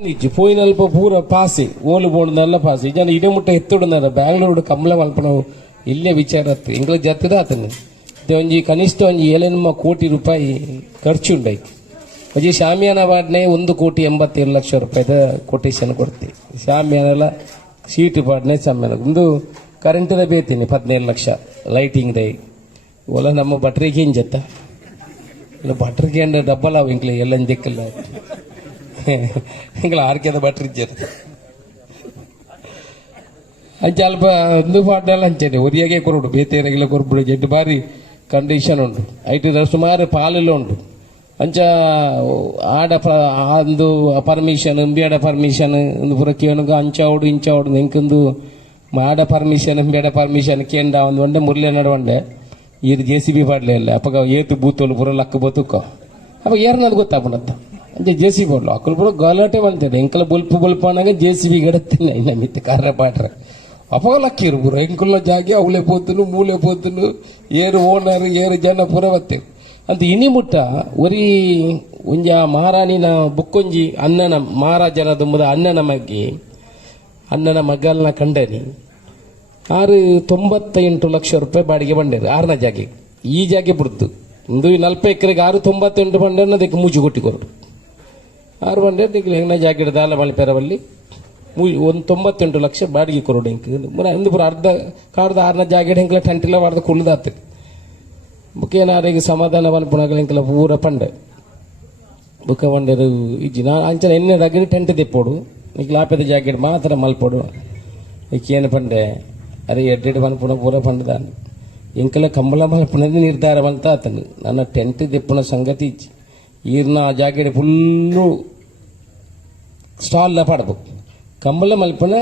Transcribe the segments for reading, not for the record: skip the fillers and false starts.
ಪೋಯಿನಲ್ಪ ಪೂರ ಪಾಸಿ ಓಲು ಬೋಣದಲ್ಲ ಪಾಸಿ ಜನ ಇಡೇ ಮುಟ್ಟ ಎತ್ತುಡುನಾರ ಬ್ಯಾಂಗ್ಳೂರು ಕಮಲ ಮಲ್ಪನವು ಇಲ್ಲೇ ವಿಚಾರ ಎಂಗ್ಲ ಜತ್ತದ ಆತನು ಒಂಜಿ ಕನಿಷ್ಠ ಒಂಜಿ 7 ಕೋಟಿ ರೂಪಾಯಿ ಖರ್ಚು ಉಂಡಾಯ್ತು ಅಜಿ ಶಾಮಿಯಾನ ಪಾಡ್ನೆ 1,87,00,000 ರೂಪಾಯಿದ ಕೊಟೇಶನ್ ಕೊಡ್ತೀವಿ ಶಾಮಿಯಾನೆಲ್ಲ ಶೀಟ್ ಪಾಡ್ನೆ ಶಾಮಿಯಾನ ಒಂದು ಕರೆಂಟದ ಬೇತೀನಿ 17 ಲಕ್ಷ ಲೈಟಿಂಗ್ ದೈ ಒಲ ನಮ್ಮ ಬಟ್ರಿಗೆ ಹಿಂಜತ್ತ ಇಲ್ಲ ಬಟ್ರಿಗೆ ಅಂಡ ಡಬ್ಬಲ್ ಅವು ಇಂಕ್ಲೆ ಎಲ್ಲ ದಿಕ್ಕಲ್ಲ നിങ്ങൾ ആർക്കത് ബട്ടറിച്ചത് അഞ്ചാൽപ്പ എന്ത് പാട്ടെല്ലാം അഞ്ചേ ഒരിയാകെ കുറവുണ്ട് ബേത്തേരെങ്കിലും കുറപ്പിടും ജെട്ട് ഭാരി ಕಂಡೀಷನ್ ಉಂಟು ಐಟಿ ಸುಮಾರು ಪಾಲೆಲ್ಲ ಉಂಟು ಅಂಚ ಆಡ ಅಂದು ಪರ್ಮಿಷನ್ ಬೇಡ ಪರ್ಮಿಷನ್ ಒಂದು ಪೂರ ಕೇಳಗ ಅಂಚೌಡು ಇಂಚೌಡು ನೆಂಕೊಂದು ಆಡ ಪರ್ಮಿಷನ್ ಬೇಡ ಪರ್ಮಿಷನ್ ಕೇಂಡ ಒಂದು ಒಂಡೆ ಮುರ್ಲೆ ನಡವಂಡೆ ಇದು JCB ಪಾಡ್ಲೆ ಇಲ್ಲ ಅಪ್ಪ ಏತು ಬೂತೋಲು ಪೂರ ಲಕ್ಕ ಬದುಕ ಅಪ್ಪ ಏರ್ನದು ಗೊತ್ತಾಗ್ಬಿಡತ್ತ అంటే JCB వాళ్ళు అక్కడ కూడా గలాటే వెళ్తాడు ఎంకల బొల్పు అనగా JCB గడుతున్నాయి నా మిత్తి కర్ర పాటర అపగలక్కిరు పూర ఎంకుల్లో జాగి అవులే పోతును మూలే పోతును ఏరు ఓనరు ఏరు జನ ಪುರ ಬರ್ತೇವೆ ಅಂತ ಇನಿ ಮುಟ್ಟ ಒರಿ ಒಂಜ ಮಹಾರಾಣಿನ ಬುಕ್ಕೊಂಜಿ ಅಣ್ಣನ ಮಹಾರಾಜನ ದುಂಬದ ಅಣ್ಣನ ಮಗಲ್ನ ಕಂಡನಿ 98 ಲಕ್ಷ ರೂಪಾಯಿ ಬಾಡಿಗೆ ಬಂಡೇರು 6ನ ಜಾಗೆ ಈ ಜಾಗೆ ಬಿಡ್ತು ಒಂದು 40 ಎಕರೆಗೆ 98 ಬಂಡೇರು ಅದಕ್ಕೆ ಮೂಜು ಕೊಟ್ಟಿಕೊರು 6 ಬಂಡೇರು ನಿಮಗೆ ಹೆಂಗನ ಜಾಗಿಡ ದಾಲ ಮಲ್ಪೆರವಲ್ಲಿ 98 ಲಕ್ಷ ಬಾಡಿಗೆ ಕೊರೋಡು ಹೆಂಗೆ ಒಂದು ಪುರ ಅರ್ಧ ಕಾಡ್ದ 6ನ ಜಾಗಿಡ ಹೆಂಕಲ ಟಂಟಿಲ್ಲ ವಾಡ್ದ ಕುಳ್ದಾಗ್ತದೆ ಬುಕ್ಕೇನಾರಿಗೆ ಸಮಾಧಾನ ಮಲ್ಪುಣಾಗಲ ಹೆಂಕಲ ಪೂರ ಪಂಡೆ ಬುಕ್ಕ ಬಂಡೇರು ಇಜ್ಜಿ ನಾ ಅಂಚನ ಎಣ್ಣೆ ಡಗಡಿ ಟೆಂಟ್ ತೆಪ್ಪೋಡು ಈಗ ಲಾಪದ ಜಾಕೆಟ್ ಮಾತ್ರ ಮಲ್ಪೋಡು ಈಕೇನು ಪಂಡೆ ಅರೆ ಎಡ್ಡೆಡ್ ಮಲ್ಪುಣ ಪೂರ ಪಂಡದಾನು ಎಂಕಲ ಕಂಬಳ ಮಲ್ಪುಣದ ನಿರ್ಧಾರ ಮಲ್ತಾ ಆತನು ನನ್ನ ಟೆಂಟ್ ತೆಪ್ಪುನ ಸಂಗತಿ ಇಜ್ಜಿ ಈರ್ನ ಜಾಕೆಟ್ ಫುಲ್ಲು ಸ್ಟಾಲ್ ಪಡಬೇಕು ಕಂಬಳ ಮಲ್ಪನ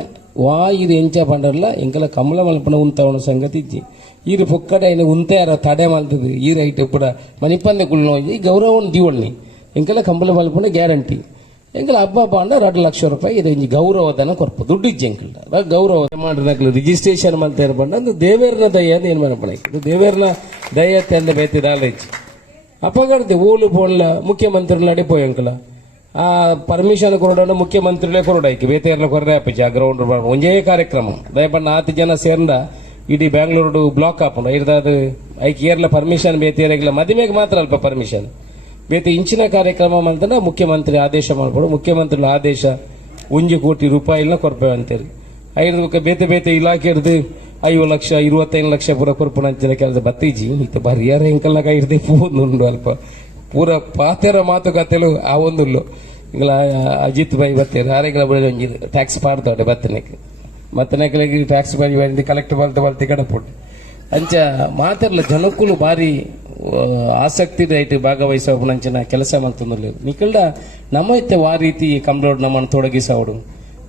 ಇದು ಎಂಚ ಪಂಡರ್ಲ ಎಂಕಲ ಕಂಬಳ ಮಲ್ಪನ ಉಂತವನ ಸಂಗತಿ ಇಜ್ಜಿ ಈರು ಪೊಕ್ಕಡೆ ಐನ ಉಂತೆ ಯಾರ ತಡೆ ಮಲ್ತದೆ ಈ ರೈಟ್ ಕೂಡ ಮನಿಪಂದೆ ಕುಳ್ಳು ಈ ಗೌರವನ ದೀವಳ್ನಿ ಎಂಕಲ ಕಂಬಳ ಮಲ್ಪನ ಗ್ಯಾರಂಟಿ ಎಂಕಲ ಹಬ್ಬ ಬಾಂಡ 2 ಲಕ್ಷ ರೂಪಾಯಿ ಇದು ಇಂಜಿ ಗೌರವಧನ ಕೊರ್ಪ ದುಡ್ಡು ಇಜ್ಜಿ ಎಂಕಲ ಗೌರವ ಮಾಡಿದ ರಿಜಿಸ್ಟ್ರೇಷನ್ ಮಲ್ತ ಬಂಡ ಅಂದು ದೇವೇರ್ನ ದಯ ಏನು ಮನಪಣ ಇದು ದೇವೇರ್ನ ದಯ ತಂದ ಬೇತಿದಾಲ ಇಜ್ಜಿ ಅಪಗಡದೆ ಓಲು ಪೋನ್ಲ ಮುಖ್ಯಮಂತ್ರಿಗಳ ನಡಿಪೋಯ್ ಅಂಕಲ ಆ ಪರ್ಮಿಷನ್ ಕೊರಡ ಮುಖ್ಯಮಂತ್ರಿಗಳೇ ಕೊರಡಾಯ್ತು ಬೇತೆಯರ್ಲ ಕೊರಡೆ ಆಪಿಜ ಗ್ರೌಂಡ್ ಒಂದೇ ಕಾರ್ಯಕ್ರಮ ದಯಪಣ್ಣ 10 ಜನ ಸೇರ್ಂಡ ಇಡೀ ಬ್ಯಾಂಗ್ಳೂರು ಬ್ಲಾಕ್ ಆಪುಂಡು ಇರ್ದಾದ ಐಕ್ ಏರ್ಲ ಪರ್ಮಿಷನ್ ಬೇತೆಯರಿಗಿಲ್ಲ ಮದುವೆಗೆ ಮಾತ್ರ ಅಲ್ಪ ಪರ್ಮಿಷನ್ ಬೇತೆ ಇಂಚಿನ ಕಾರ್ಯಕ್ರಮ ಅಂತಂದ್ರೆ ಮುಖ್ಯಮಂತ್ರಿ ಆದೇಶ ಮಾಡ್ಬೋದು ಮುಖ್ಯಮಂತ್ರಿಗಳ ಆದೇಶ 1 ಕೋಟಿ ರೂಪಾಯಿನ ಕೊರ್ಪೇವೆ ಅಂತೇಳಿ ಐದು ಬೇತೆ ಬೇತೆ ಇಲಾಖೆ ಹಿಡ್ದು 5 ಲಕ್ಷ 25 ಲಕ್ಷ ಪೂರ ಕೊರ್ಪುಣ ಅಂಚಿನ ಕೆಲಸ ಬತ್ತೀಜಿ ಇತ್ತು ಬರಿಯಾರ ಹೆಂಕಲ್ಲಾಗ ಹಿಡ್ದೆ ಪೂರ್ನುಂಡು ಅಲ್ಪ ಪೂರ ಪಾತೆರ ಮಾತುಕತೆಲು ಆ ಒಂದುಲ್ಲು ಈಗ ಅಜಿತ್ ಬೈ ಬತ್ತೇರು ಆರೆಗಳ ಬಳಿ ಒಂಜಿ ಟ್ಯಾಕ್ಸ್ ಪಾಡ್ದವಡೆ ಬತ್ತನೆಗೆ ಮತ್ತನೆಗಳಿಗೆ ಟ್ಯಾಕ್ಸ್ ಬರಿ ಬಂದು ಕಲೆಕ್ಟ್ ಬಲ್ತಿ ಕಡಪುಂಡು ಅಂಚ ಮಾತೆರ್ಲ ಜನಕ್ಕೂ ಭಾರಿ ಆಸಕ್ತಿ ರೈಟ್ ಭಾಗವಹಿಸೋಪುನಂಚಿನ ಕೆಲಸ ಮಂತಂದು ನಿಕಲ್ಡ ನಮ್ಮ ಇತ್ತೆ ವಾ ರೀತಿ ಕಂಬ್ಳೋಡ್ ನಮ್ಮನ್ನು ತೊಡಗಿಸೋಡು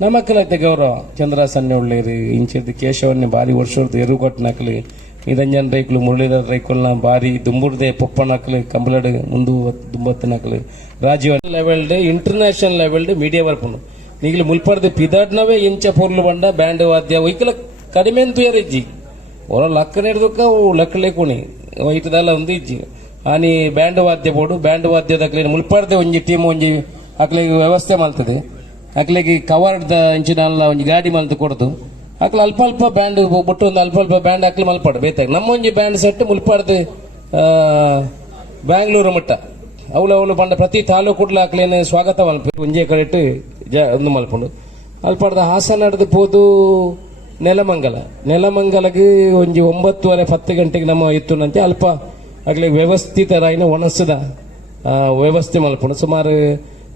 ನಮ್ಮಕ್ಕಲೈತೆ ಗೌರವ ಚಂದ್ರ ಸನ್ನೆ ಒಳ್ಳೆಯರು ಇಂಚಿದ್ದು ಕೇಶವನ್ನೇ ಭಾರಿ ವರ್ಷದ್ದು ಎರು ಕೊಟ್ಟನಕಲು ನಿರಂಜನ್ ರೈಕಲು ಮುರಳೀಧರ್ ರೈಕಲ್ನ ಭಾರಿ ದುಂಬುರ್ದೆ ಪೊಪ್ಪನಕಲು ಕಂಬಳಡ್ ಮುಂದು ದುಂಬತ್ತನಕಲು Rajiv levelled international levelled media ಬರ್ಪುಂಡು ನೀಗಲು ಮುಲ್ಪಡ್ದು ಪಿದಾಡ್ನವೇ ಇಂಚ ಪೊರ್ಲು ಬಂಡ ಬ್ಯಾಂಡ್ ವಾದ್ಯ ಒಯ್ಕಲ ಕಡಿಮೆ ಅಂತೂ ಯಾರಿಜ್ಜಿ ಒಳ ಲಕ್ಕನ ಹಿಡ್ದಕ್ಕ ಲಕ್ಕಲೆ ಕುಣಿ ವೈಟದಲ್ಲ ಒಂದು ಇಜ್ಜಿ ಆನಿ ಬ್ಯಾಂಡ್ ವಾದ್ಯ ಬೋಡು ಬ್ಯಾಂಡ್ ವಾದ್ಯದಕ್ಲೆ ಮುಲ್ಪಡ್ದೆ ಒಂಜಿ ಟೀಮ್ ಒಂಜಿ ಅಕ್ಲಿಗೆ ವ್ಯವಸ್ಥೆ ಮಾಡ್ತದೆ ಅಕ್ಲಿಗೆ ಕವರ್ಡ್ ಇಂಚಿನಲ್ಲ ಒಂಜಿ ಗಾಡಿ ಮಲ್ತು ಕೊಡ್ದು ಅಕ್ಲ ಅಲ್ಪ ಅಲ್ಪ ಬ್ಯಾಂಡ್ ಬಿಟ್ಟು ಒಂದು ಅಲ್ಪ ಅಲ್ಪ ಬ್ಯಾಂಡ್ ಹಾಕ್ಲಿ ಮಲ್ಪಾಡು ಬೇತಾಗ ನಮ್ಮ ಒಂಜಿ ಬ್ಯಾಂಡ್ ಸೆಟ್ ಮುಲ್ಪಾಡ್ದು ಬ್ಯಾಂಗ್ಳೂರು ಮಟ್ಟ ಅವಳು ಬಂಡ ಪ್ರತಿ ತಾಲೂಕುಡ್ಲ ಹಾಕ್ಲೇನೆ ಸ್ವಾಗತ ಮಲ್ಪ ಒಂಜೆ ಕಡೆಟ್ಟು ಒಂದು ಮಲ್ಪುಂಡು ಅಲ್ಪಾಡ್ದ ಹಾಸನ ನಡೆದು ಪೋದು ನೆಲಮಂಗಲಗೆ ಒಂಜಿ 9:30-10 ಗಂಟೆಗೆ ನಮ್ಮ ಎತ್ತುನಂತೆ ಅಲ್ಪ ಆಗ್ಲಿ ವ್ಯವಸ್ಥಿತರಾಯಿನ ಒಣಸದ ವ್ಯವಸ್ಥೆ ಮಲ್ಪುಂಡು ಸುಮಾರು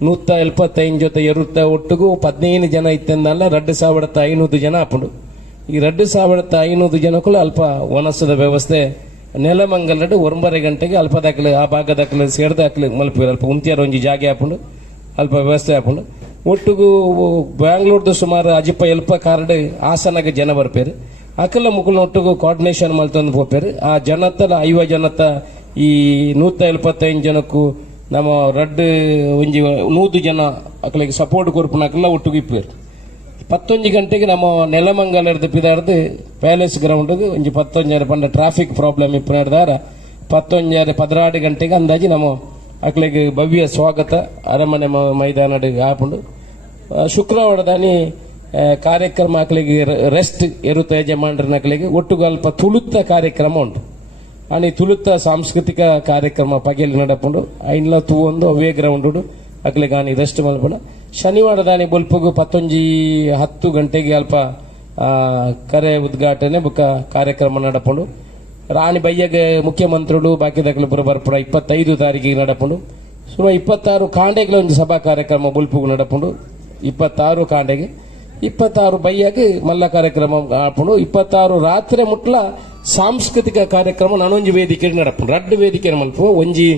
175 ಜೊತೆ ಎರುತ್ತ ಒಟ್ಟಿಗೂ 15 ಜನ ಇತ್ತಂದಲ್ಲ 2,500 ಜನ ಹಾಪುಂಡು ಈ 2,500 ಜನಕ್ಕೂ ಅಲ್ಪ ಒಣಸದ ವ್ಯವಸ್ಥೆ ನೆಲಮಂಗಲ 9 ಗಂಟೆಗೆ ಅಲ್ಪ ದಾಖಲೆ ಆ ಭಾಗದಾಖಲೆ ಸೇರ್ದ ಹಾಕ್ಲಿ ಮಲ್ಪಿರು ಅಲ್ಪ ಉಂತಿಯಾರ ಒಂಜಿ ಜಾಗೆ ಹಾಪುಂಡು ಅಲ್ಪ ವ್ಯವಸ್ಥೆ ಹಾಪುಂಡು ಒಟ್ಟಿಗೂ ಬ್ಯಾಂಗ್ಳೂರ್ದು ಸುಮಾರು ಅಜಿಪ್ಪ ಎಲ್ಪ ಕಾರ್ಡ್ ಹಾಸನಗೆ ಜನ ಬರ್ಪೇರು ಅಕಲ ಮುಕ್ಕಳ ಒಟ್ಟಿಗೂ ಕೋಆರ್ಡಿನೇಷನ್ ಮಲ್ತಂದು ಹೋಗ್ಪೇರು ಆ ಜನತ 50 ಜನತ ಈ 175 ಜನಕ್ಕೂ ನಮ್ಮ ರಡ್ಡು ಒಂಜಿ 100 ಜನ ಅಕಲಿಗೆ ಸಪೋರ್ಟ್ ಕೊರ್ಪುನ ಅಕಲ್ಲ ಒಟ್ಟಿಗೆ ಇಪ್ಪೇರು 11 ಗಂಟೆಗೆ ನಮ್ಮ ನೆಲಮಂಗಲದ ಪಿದಾರ್ದು ಪ್ಯಾಲೇಸ್ ಗ್ರೌಂಡ್ಗೆ ಒಂಜಿ 11 ಪಂಡ ಟ್ರಾಫಿಕ್ ಪ್ರಾಬ್ಲಮ್ ಇಪ್ಪು ನಡೆದಾರ 11-16 ಗಂಟೆಗೆ ಅಂದಾಜಿ ನಮ್ಮ ಅಕ್ಲಿಗೆ ಭವ್ಯ ಸ್ವಾಗತ ಅರಮನೆ ಮೈದಾನ ಆಪುಂಡು ಶುಕ್ರವಾರ ದಾನಿ ಕಾರ್ಯಕ್ರಮ ಹಾಕಲಿಗೆ ರೆಸ್ಟ್ ಇರುತ್ತೆ ಯಜಮಾನರನಕಲಿಗೆ ಒಟ್ಟುಗು ಅಲ್ಪ ತುಳುತ್ತ ಕಾರ್ಯಕ್ರಮ ಉಂಟು आणि ತುಳುತ್ತ ಸಾಂಸ್ಕೃತಿಕ ಕಾರ್ಯಕ್ರಮ ಪಗೆಯಲ್ಲಿ ನಡಪುಂಡು ಐನ್ಲ ತೂವೊಂದು ಅವೇ ಗ್ರೌಂಡ್ ಅಕ್ಲೆ ಗಾನಿ ರೆಸ್ಟ್ ಮಲ್ಪಡ ಶನಿವಾರ ದಾನಿ ಬೊಲ್ಪಗು 10 ಗಂಟೆಗೆ ಅಲ್ಪ ಕರೆ ಉದ್ಘಾಟನೆ ಬುಕ್ಕ ಕಾರ್ಯಕ್ರಮ ನಡಪುಂಡು ರಾಣಿ ಬಯ್ಯಗೆ ಮುಖ್ಯಮಂತ್ರಿಗಳು ಬಾಕಿ ದಕ್ಕಲು ಪುರ ಬರ್ಪುಡ 25 ತಾರೀಕಿಗೆ ನಡಪುಂಡು ಸುಮಾರು 26 ಕಾಂಡೆಗಳ ಒಂದು ಸಭಾ ಕಾರ್ಯಕ್ರಮ ಬೊಲ್ಪುಗು ನಡಪುಂಡು 26 ಕಾಂಡೆಗೆ 26 ಬಯ್ಯಗೆ ಮಲ್ಲ ಕಾರ್ಯಕ್ರಮ ಆಪುಂಡು 26 ರಾತ್ರಿ ಮುಟ್ಲ ಸಾಂಸ್ಕೃತಿಕ ಕಾರ್ಯಕ್ರಮ ನಾನೊಂಜಿ ವೇದಿಕೆ ನಡಪುಂಡು 2 ವೇದಿಕೆ ಮಲ್ಪ ಒಂಜಿ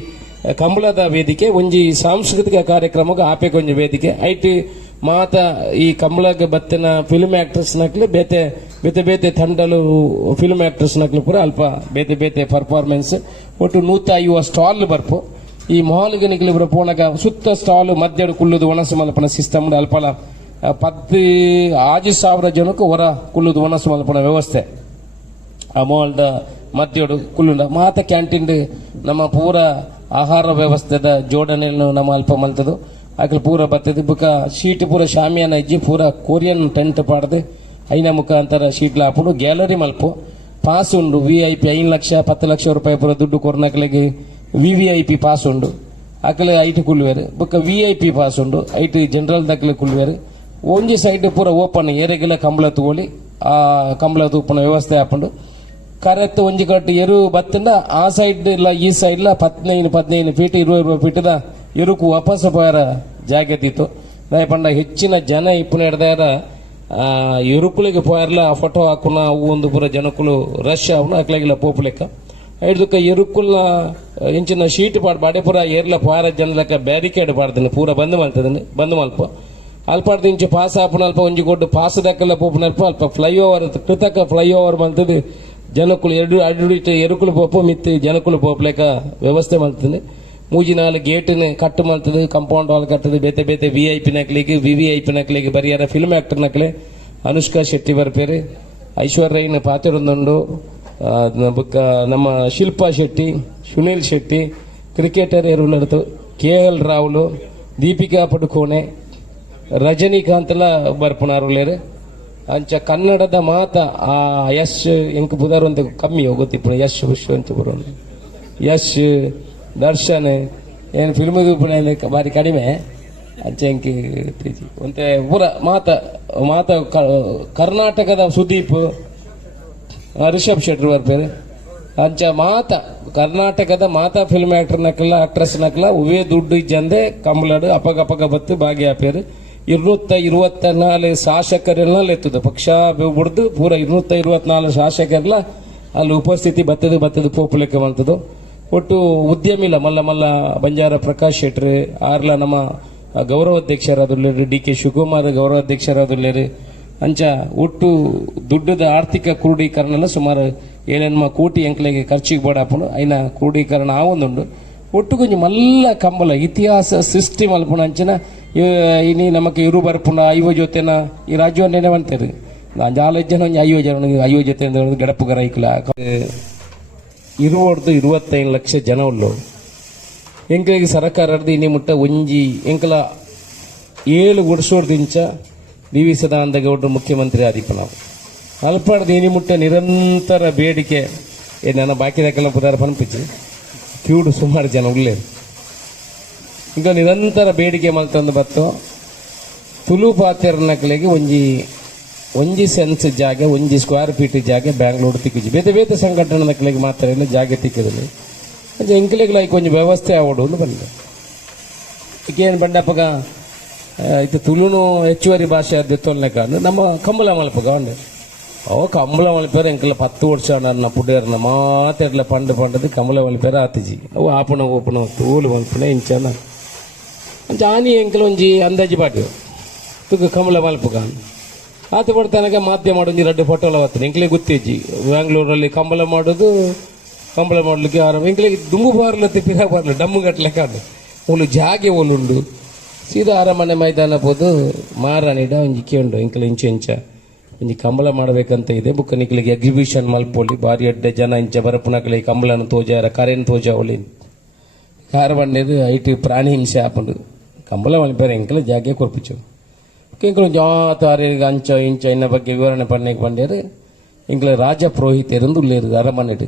ಕಂಬಳದ ವೇದಿಕೆ ಒಂಜಿ ಸಾಂಸ್ಕೃತಿಕ ಕಾರ್ಯಕ್ರಮಕ್ಕೆ ಆಪೆಕೊಂಜಿ ವೇದಿಕೆ ಐಟಿ ಮಾತ ಈ ಕಂಬಳಗೆ ಬತ್ತಿನ ಫಿಲ್ಮ್ ಆಕ್ಟರ್ಸ್ ನಕ್ಲೆ ಬೇತೆ ಬೇತೆ ಬೇತೆ ತಂಡಲು ಫಿಲ್ಮ್ ಆಕ್ಟರ್ಸ್ ನಕ್ಲೆ ಪೂರ ಅಲ್ಪ ಬೇತೆ ಬೇತೆ ಪರ್ಫಾರ್ಮೆನ್ಸ್ ಒಟ್ಟು 150 ಸ್ಟಾಲ್ ಬರ್ಪು ಈ ಮಾಲ್ಗೆ ನಿಕ್ಲಿ ಪೂರ ಪೋಣಗ ಸುತ್ತ ಸ್ಟಾಲ್ ಮಧ್ಯಡು ಕುಲ್ಲುದು ಒಣಸು ಮಲ್ಪನ ಸಿಸ್ಟಮ್ ಅಲ್ಪಲ 10,000 ಜನಕ್ಕೆ ಹೊರ ಕುಲ್ಲುದು ಒಣಸು ಮಲ್ಪನ ವ್ಯವಸ್ಥೆ ಆ ಮಾಲ್ದ ಮಧ್ಯಡು ಕುಲ್ಲುಂಡ ಮಾತ ಕ್ಯಾಂಟೀನ್ ನಮ್ಮ ಪೂರ ಆಹಾರ ವ್ಯವಸ್ಥೆದ ಜೋಡಣೆಯನ್ನು ನಮ್ಮ ಅಲ್ಪ ಮಲ್ತದು ಆಕಲ್ ಪೂರ ಬರ್ತದೆ ಬುಕ್ಕ ಶೀಟ್ ಪೂರ ಶಾಮಿಯಾನ ಇಜ್ಜಿ ಪೂರ ಕೊರಿಯನ್ ಟೆಂಟ್ ಪಾಡ್ದು ಐನ ಮುಖಾಂತರ ಶೀಟ್ಲ ಹಾಪುಡು ಗ್ಯಾಲರಿ ಮಲ್ಪು ಪಾಸ್ ಉಂಡು VIP 5 ಲಕ್ಷ 10 ಲಕ್ಷ ರೂಪಾಯಿ ಪೂರ ದುಡ್ಡು ಕೊರ್ನಕ್ಲೆಗೆ VVIP ಪಾಸ್ ಉಂಡು ಅಕಲೆ ಐಟ್ ಕುಲ್ವೇರು ಬುಕ್ಕ VIP ಪಾಸ್ ಉಂಡು ಐಟ್ ಜನರಲ್ ದಕ್ಲೆ ಕುಲ್ವೇರು ಒಂಜಿ ಸೈಡ್ ಪೂರ ಓಪನ್ ಏರೆಗೆಲ್ಲ ಕಂಬಳ ತಗೊಳ್ಳಿ ಆ ಕಂಬಳ ತೂಪನ ವ್ಯವಸ್ಥೆ ಹಾಪುಂಡು ಕರೆಕ್ಟ್ ಒಂಜಿ ಕಟ್ಟು ಎರು ಬತ್ತಿಂದ ಆ ಸೈಡ್ ಇಲ್ಲ ಈ ಸೈಡ್ ಇಲ್ಲ 15 ಫೀಟ್ 20 ಫೀಟ್ದ ಎರುಕು ವಾಪಸ್ ಪೋಯಾರ ಜಾಗತಿತ್ತು ದಯ ಪಂಡ ಹೆಚ್ಚಿನ ಜನ ಇಪ್ಪನ ಹಿಡ್ದಾರ ಎರುಕುಲಿಗೆ ಪೋಯಾರಲ್ಲ ಫೋಟೋ ಹಾಕುನ ಅವು ಒಂದು ಪೂರ ಜನಕ್ಕಳು ರಶ್ ಅವನು ಹಾಕ್ಲಾಗಿಲ್ಲ ಪೋಪುಲೆಕ್ಕ ಐದಕ್ಕ ಎರುಕುಲ್ನ ಇಂಚಿನ ಶೀಟ್ ಪಾಡ್ ಬಾಡೆ ಪೂರ ಏರ್ಲ ಪೋಯಾರ ಜನಲಕ್ಕ ಬ್ಯಾರಿಕೇಡ್ ಪಾಡ್ತೀನಿ ಪೂರ ಬಂದ್ ಮಾಡ್ತದನಿ ಬಂದ್ ಮಲ್ಪ ಅಲ್ಪಾಡ್ದು ಇಂಚು ಪಾಸ್ ಹಾಪುನ ಅಲ್ಪ ಒಂಜಿ ಕೊಟ್ಟು ಪಾಸ್ ದಕ್ಕಲ್ಲ ಪೋಪುನ ಅಲ್ಪ ಅಲ್ಪ ಫ್ಲೈಓವರ್ ಕೃತಕ ಫ್ಲೈಓವರ್ ಮಾಡ್ತದೆ ಜನಕ್ಕಳು ಎರಡು ಎರುಕುಲು ಪೋಪು ಮಿತ್ತಿ ಜನಕ್ಕಳು ಪೋಪ್ಲೇಕ ವ್ಯವಸ್ಥೆ ಮಾಡ್ತದೆ 3-4 ಗೇಟ್ನ ಕಟ್ಟು ಮಾಡ್ತದೆ ಕಾಂಪೌಂಡ್ ವಾಲ್ ಕಟ್ಟದೆ ಬೇತೆ ಬೇತೆ VIP ನಕ್ಲಿಗೆ VVIP ನಕ್ಲಿಗೆ ಬರಿಯಾರ ಫಿಲ್ಮ್ ಆಕ್ಟರ್ ನಕ್ಲೆ ಅನುಷ್ಕಾ ಶೆಟ್ಟಿ ಬರ್ಪೇರು ಐಶ್ವರ್ಯನ ಪಾತ್ರೊಂದುಂಡು ಬುಕ್ಕ ನಮ್ಮ ಶಿಲ್ಪಾ ಶೆಟ್ಟಿ ಸುನೀಲ್ ಶೆಟ್ಟಿ ಕ್ರಿಕೆಟರ್ ಎರುಳರ್ತು KL ರಾಹುಲ್ ದೀಪಿಕಾ ಪಡುಕೋಣೆ ರಜನಿಕಾಂತ್ಲ ಬರ್ಪುನಾರುಲೇರು ಅಂಚ ಕನ್ನಡದ ಮಾತ ಆ ಯಶ್ ಎಂಕ್ ಬುಧಾರು ಅಂತ ಕಮ್ಮಿ ಹೋಗುತ್ತಿಪ್ಪು ಯಶ್ ವಿಶ್ವ ಅಂತ ಬರೋಣ ಯಶ್ ದರ್ಶನ್ ಏನು ಫಿಲ್ಮ್ ಬಾರಿ ಕಡಿಮೆ ಅಂಚೆ ಎಂಕಿ ಒಂತೆ ಪೂರ ಮಾತ ಕರ್ನಾಟಕದ ಸುದೀಪ್ ರಿಷಬ್ ಶೆಟ್ಟಿ ಬರ್ಪೇರು ಅಂಚ ಮಾತ ಕರ್ನಾಟಕದ ಮಾತಾ ಫಿಲ್ಮ್ ಆಕ್ಟರ್ ನಕ್ಲ ಆಕ್ಟ್ರೆಸ್ ನಕ್ಲ ಉವೇ ದುಡ್ಡು ಇಜ್ಜಂದೆ ಕಂಬಳಡು ಅಪಗ ಬತ್ತು ಭಾಗಿ ಹಾಪ್ಯಾರು 224 ಶಾಸಕರೆಲ್ಲ ಎತ್ತದ ಪಕ್ಷ ಬಿಡ್ದು ಪೂರ 224 ಶಾಸಕರೆಲ್ಲ ಅಲ್ಲಿ ಉಪಸ್ಥಿತಿ ಬತ್ತದ ಪೋಪುಲೆಕ್ಕ ಮಾಡ್ತದ್ದು ಒಟ್ಟು ಉದ್ಯಮಿಲ್ಲ ಮಲ್ಲ ಬಂಜಾರ ಪ್ರಕಾಶ್ ಶೆಟ್ಟಿ ಆರ್ಲ ನಮ್ಮ ಗೌರವಾಧ್ಯಕ್ಷರಾದುಲ್ಲೇರು DK ಶಿವಕುಮಾರ್ ಗೌರವಾಧ್ಯಕ್ಷರಾದುಲ್ಲೇರು ಅಂಚ ಒಟ್ಟು ದುಡ್ಡದ ಆರ್ಥಿಕ ಕ್ರೋಢೀಕರಣ ಸುಮಾರು 7 ಕೋಟಿ ಎಂಕ್ಲೆಗೆ ಖರ್ಚಿಗೆ ಬೋಡಾಪುಂಡು ಐನ ಕ್ರೋಢೀಕರಣ ಆವೊಂದುಂಡು ಒಟ್ಟು ಕೊಂಚ ಮಲ್ಲ ಕಂಬಲ ಇತಿಹಾಸ ಸೃಷ್ಟಿ ಮಲ್ಪುಣ ಅಂಚನ ಇನಿ ನಮಕ್ಕೆ ಇರು ಬರ್ಪುಂಡ ಐವ ಜೊತೆನ ಈ ರಾಜ್ಯವನ್ನೇನೆ ಬಂತೇರು ಜಾಲ ಜನ ಒಂಜಿ ಐವ ಜೊತೆ ಗಡಪುಗರ ಐಕ್ಲ ಇರುವರ್ದು 25 ಲಕ್ಷ ಜನ ಉಳ್ಳು ಎಂಕ್ಲೆಗೆ ಸರ್ಕಾರದ್ದು ಇನಿ ಮುಟ್ಟ ಒಂಜಿ ಎಂಕಲ 7 ವರ್ಷದಿಂಚ DV ಸದಾನಂದ ಗೌಡ್ರು ಮುಖ್ಯಮಂತ್ರಿ ಆದಿಪ್ಪ ನಾವು ಅಲ್ಪಾಡ್ದು ಇನಿ ಮುಟ್ಟ ನಿರಂತರ ಬೇಡಿಕೆ ನನ್ನ ಬಾಕಿದಕ್ಕೆಲ್ಲ ಪುದಾರ ಪನ್ಪಿಚ್ಚಿ ಕ್ಯೂಡು ಸುಮಾರು ಜನ ಉಳ್ಳೇರು ಈಗ ನಿರಂತರ ಬೇಡಿಕೆ ಮಲ್ತಂದು ಬತ್ತು ತುಳು ಪಾತೆರ್ನಕ್ಲೆಗೆ ಒಂಜಿ ಸೆನ್ಸ್ ಜಾಗ ಒಂಜಿ ಸ್ಕ್ವೇರ್ ಫೀಟ್ ಜಾಗ ಬ್ಯಾಂಗ್ಳೂರು ತಿಕ್ಕಿಜಿ ಬೇತೆ ಬೇತೆ ಸಂಘಟನೆಗಳಿಗೆ ಮಾತ್ರ ಇಲ್ಲ ಜಾಗ ತಿಕ್ಕಿದಲ್ಲಿ ಇಂಕ್ಲೆಗೆ ಲೈಕ್ ಒಂಜಿ ವ್ಯವಸ್ಥೆ ಆವಡು ಬಂದೆ ಈಗೇನು ಬಂಡಪ್ಪಗ ಇದು ತುಳುನು ಹೆಚ್ಚುವರಿ ಭಾಷೆ ಅದ್ದಿತ್ತೊಲ್ನೆ ಕಾರಣ ನಮ್ಮ ಕಂಬಳ ಮಲ್ಪಗ ಅಂಡೆ ಅವ ಕಂಬಳ ಮಲ್ಪೇರ ಎಂಕಲ 10 ವರ್ಷ ನನ್ನ ಪುಡೇರ್ನ ಮಾತೆರ್ಲ ಪಂಡದು ಕಂಬಳ ಮಲ್ಪೇರ ಆತಿಜಿ ಅವು ಆಪಣ ಓಪಣ ತೂಲು ಮಲ್ಪನೆ ಇಂಚನ ಜಾನಿ ಎಂಕಲ್ ಒಂಜಿ ಅಂದಾಜಿ ಪಾಟಿ ತುಗ ಕಂಬಳ ಮಲ್ಪಗ ಆತ ಪಡ್ತಾನಾಗ ಮಾಧ್ಯಮ ಮಾಡೋದು 2 ಫೋಟೋಲ ಬರ್ತದೆ ಎಂಕ್ಲೆ ಗೊತ್ತಿಜ್ಜಿ ಬ್ಯಾಂಗ್ಳೂರಲ್ಲಿ ಕಂಬಳ ಮಾಡಲಿಕ್ಕೆ ಆರಾಮ ಎಂಕ್ಲೆಗೆ ದುಂಬು ಬಾರ್ಲತ್ತೆ ಪಿರ ಬಾರ್ಲು ಡಮ್ಮು ಗಟ್ಲೆ ಕಾಡು ಒಂದು ಜಾಗೆ ಒಲುಂಡು ಸೀದಾ ಅರಮನೆ ಮೈದಾನ ಹೋದು ಮಾರಾಣಿಡ ಒಂಜಿ ಕೇಂಡು ಎಂಕ್ಲೆ ಇಂಚ ಒಂಜಿ ಕಂಬಳ ಮಾಡಬೇಕಂತ ಇದೆ ಬುಕ್ಕ ನಿಕ್ಲಿಗೆ ಎಕ್ಸಿಬಿಷನ್ ಮಲ್ಪೊಲಿ ಬಾರಿ ಎಡ್ಡೆ ಜನ ಇಂಚ ಬರಪುನಕ್ಲೆ ಕಂಬಳನ ತೋಜಾರ ಕರೆನ್ ತೋಜಾವಲಿ ಕಾರ್ ಬಂಡೇದು ಐಟಿ ಪ್ರಾಣಿ ಹಿಂಸೆ ಹಾಪುಂಡು ಕಂಬಳ ಮಲ್ಪೇರ ಎಂಕಲ ಜಾಗೆ ಕೊರ್ಪಿಚ್ಚು ಎಂಕಲು ಜಾತ ಆರ್ಯರಿಗೆ ಅಂಚ ಇಂಚ ಇನ್ನ ಬಗ್ಗೆ ವಿವರಣೆ ಪಣ್ಣಕ್ಕೆ ಬಂದ್ಯಾರು ಎಂಕಲ ರಾಜ ಪುರೋಹಿತರಂದು ಉಳ್ಳೇರು ಅರಮನೆಡು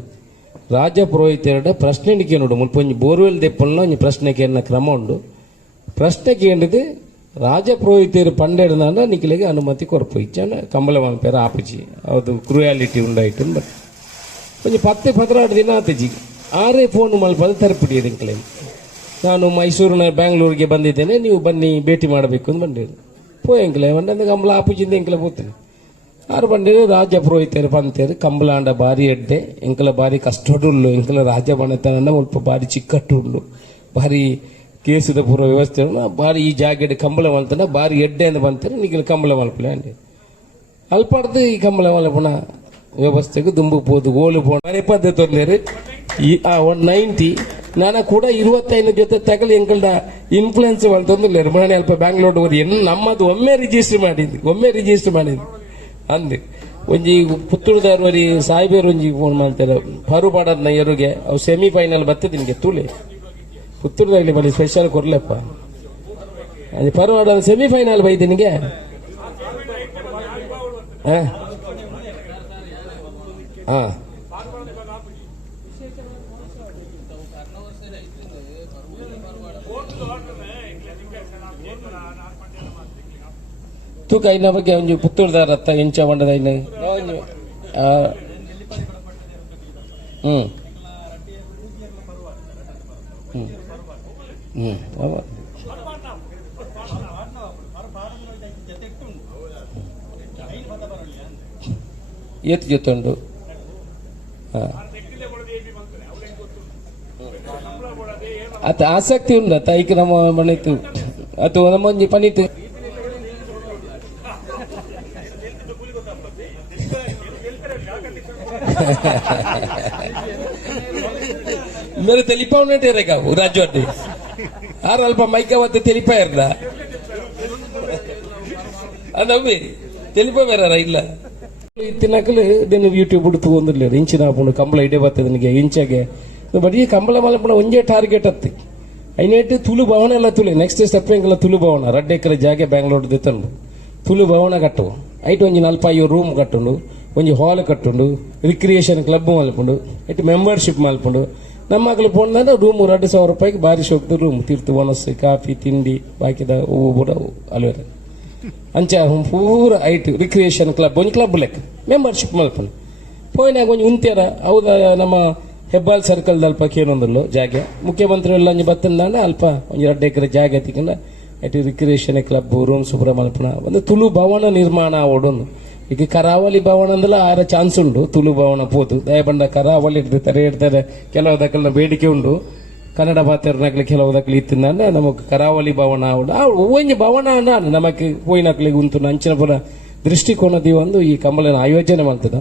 ರಾಜ ಪುರೋಹಿತരുടെ ಪ್ರಶ್ನೆಗೆ ನೋಡು ಮುಲ್ಪೊಂಜಿ ಬೋರ್ವೆಲ್ ದೆಪ್ಪಲ್ನ ಒಂಜಿ ಪ್ರಶ್ನೆಗೆ ಎನ್ನ ಕ್ರಮ ಉಂಡು ಪ್ರಶ್ನೆಗೆ ಏನಿದೆ ರಾಜ ಪುರೋಹಿತರು ಪಂಡೆಡ್ದಾಂಡ ನಿಖಿಲೆಗೆ ಅನುಮತಿ ಕೊರಪು ಇಚ್ಚಾನ ಕಂಬಳ ಮಲ್ಪೇರ ಆಪುಜಿ ಅದು ಕ್ರೂಯಾಲಿಟಿ ಉಂಡಾಯ್ತು ಬಟ್ ಒಂಜಿ 10-16 ದಿನ ಆತಜಿ ಆರೇ ಫೋನ್ ಮಲ್ಪದು ತರಪಿಡಿಯದು ಎಂಕಲೆ ನಾನು ಮೈಸೂರಿನ ಬ್ಯಾಂಗ್ಳೂರಿಗೆ ಬಂದಿದ್ದೇನೆ ನೀವು ಬನ್ನಿ ಭೇಟಿ ಮಾಡಬೇಕು ಅಂತ ಬಂದಿರು ಪೋಯಂಕಲೆ ಒಂದೊಂದು ಕಂಬಳ ಆಪುಜಿಂದ ಎಂಕಲೆ ಹೋಗ್ತೇನೆ ಆರು ಬಂದಿರು ರಾಜ ಪುರೋಹಿತರು ಪಂತೇರು ಕಂಬಳಾಂಡ ಬಾರಿ ಎಡ್ಡೆ ಎಂಕಲ ಬಾರಿ ಕಷ್ಟಡುಳ್ಳು ಎಂಕಲ ರಾಜ ಬಣತನ ಮುಲ್ಪ ಬಾರಿ ಚಿಕ್ಕಟ್ಟು ಉಂಡು ಬಾರಿ ಕೇಸದ ಪೂರ್ವ ವ್ಯವಸ್ಥೆ ಬಾರಿ ಈ ಜಾಗೆಡ್ ಕಂಬಳ ಮಲ್ತನ ಬಾರಿ ಎಡ್ಡೆ ಅಂತ ಬಂತಾರೆ ನಿಖಿಲ ಕಂಬಳ ಮಲ್ಪಲೆ ಅಂಡೆ ಅಲ್ಪಾಡ್ದು ಈ ಕಂಬಳ ಮಲ್ಪನ ವ್ಯವಸ್ಥೆಗೆ ದುಂಬು ಪೋದು ಓಲು ಪೋಣ ಮನೆ ಪದ್ಧತಿ ತೊಂದರೆ ಈ 190 ನಾನು ಕೂಡ 25 ಜೊತೆ ತಗಲಿ ಎಂಕಲ್ಡ ಇನ್ಫ್ಲೂಯೆನ್ಸ್ ತೊಂದಿಲ್ಲ ಮನೆ ಅಲ್ಪ ಬ್ಯಾಂಗ್ಳೂರ್ ಹೋಗಿ ನಮ್ಮದು ಒಮ್ಮೆ ರಿಜಿಸ್ಟರ್ ಮಾಡಿದ್ವಿ ಅಂದೆ ಒಂಜಿ ಪುತ್ತೂರುದಾರ್ವರಿ ಸಾಯಿಬೇರು ಒಂಜಿ ಫೋನ್ ಮಾಡ್ತಾರೆ ಪರುಪಾಡದ್ನ ಎರುಗೆ ಅವು ಸೆಮಿಫೈನಲ್ ಬರ್ತದೆ ನಿಮಗೆ ತೂಲೆ ಪುತ್ತೂರುದಾಗಲಿ ಬಳಿ ಸ್ಪೆಷಲ್ ಕೊರ್ಲೆಪ್ಪ ಅದು ಪರುಪಾಡದ ಸೆಮಿಫೈನಲ್ ಬೈದೆ ನಿಮಗೆ ಹಾ ತೂಕ ಇನ್ನ ಬಗ್ಗೆ ಒಂಜಿ ಪುತ್ತೂರ್ದಾರ ರತ್ತ ಎಂಚ ಬಂಡದ ಇನ್ನ ಏತ್ ಜೊತೆ ಉಂಡು ಅತ್ತ ಆಸಕ್ತಿ ಉಂಡ ತೈಕ್ ನಮ್ಮ ಮಣಿತು ಅಥವಾ ನಮ್ಮ ಒಂಜಿ ಪಣಿತು मेरे तेलिपा उन्हें टेरेगा राजवाड़ी आर अल्पा माइका वत्ते तेलिपा इरला अनवी तेलिपा मेरा रैला इत्तिनकले देनु यूट्यूब उडुतु ओंदिल्ले इंचिना पुंडु कंबಳ इडे बत्तदे निगे इंचगे बड़ी कंबಳ मलपण ಒಂಜೇ ಟಾರ್ಗೆಟ್ ಅತ್ತಿ ಐನೇಟ್ ತುಳು ಭವನ ಎಲ್ಲ ತುಳು ನೆಕ್ಸ್ಟ್ ಸ್ಟೆಪ್ ಎಂಗಲ ತುಳು ಭವನ 2 ಎಕರೆ ಜಾಗೆ ಬ್ಯಾಂಗ್ಳೂರ್ ದೆತ್ತಂಡು ತುಳು ಭವನ ಕಟ್ಟು ಐಟ್ ಒಂಜಿ 45 ರೂಮ್ ಕಟ್ಟುಂಡು ಒಂಜಿ ಹಾಲ್ ಕಟ್ಟುಂಡು ರಿಕ್ರಿಯೇಷನ್ ಕ್ಲಬ್ ಮಲ್ಪುಂಡು ಐಟ್ ಮೆಂಬರ್ಶಿಪ್ ಮಲ್ಪುಂಡು ನಮ್ಮ ಮಗಳು ಪೋಂಡ ರೂಮ್ 2,000 ರೂಪಾಯಿಗೆ ಬಾರಿ ಶೋಕ್ದು ರೂಮ್ ತೀರ್ಥ ವನಸ್ ಕಾಫಿ ತಿಂಡಿ ಬಾಕಿದ ಹೂವು ಬುಡ ಅಲ್ವೇರ ಅಂಚ ಪೂರ ಐಟ್ ರಿಕ್ರಿಯೇಷನ್ ಕ್ಲಬ್ ಒಂಜಿ ಕ್ಲಬ್ ಲೆಕ್ಕ ಮೆಂಬರ್ಶಿಪ್ ಮಲ್ಪುಂಡು ಪೋಯಿನಾಗ ಒಂಜಿ ಉಂತ್ಯಾರ ಹೌದ ನಮ್ಮ ಹೆಬ್ಬಾಲ್ ಸರ್ಕಲ್ ಅಲ್ಪ ಕೇನೊಂದಲ್ಲು ಜಾಗೆ ಮುಖ್ಯಮಂತ್ರಿ ಎಲ್ಲ ಒಂಜಿ ಬತ್ತಂದಾಂಡ ಅಲ್ಪ ಒಂಜಿ 2 ಎಕರೆ ಜಾಗೆ ತಿಕ್ಕಂಡ ಐಟ್ ರಿಕ್ರಿಯೇಷನ್ ಕ್ಲಬ್ ರೂಮ್ ಸುಬ್ರ ಮಲ್ಪುನ ಒಂದು ತುಳು ಭವನ ನಿರ್ಮಾಣ ಆವೊಂದು ಈಗ ಕರಾವಳಿ ಭವನ ಅಂದಲ್ಲ ಆರ ಚಾನ್ಸ್ ಉಂಡು ತುಳು ಭವನ ಪೋದು ದಯಬಂಡ ಕರಾವಳಿ ಇಡ್ತಾರೆ ಕೆಲವುದಕ್ಕೆಲ್ಲ ಬೇಡಿಕೆ ಉಂಡು ಕನ್ನಡ ಭಾಷೆರ್ನಕ್ಲೆ ಕೆಲವುದಕ್ಲೆ ಇತ್ತಿಂದ ನಮಕ್ ಕರಾವಳಿ ಭವನ ಒಂಜಿ ಭವನ ನಮಕ್ ಪೋಯಿನಕ್ಲಿಗೆ ಉಂಟು ಅಂಚಿನ ಪುರ ದೃಷ್ಟಿಕೋನದಿ ಒಂದು ಈ ಕಂಬಳನ ಆಯೋಜನೆ ಮಾಡ್ತದ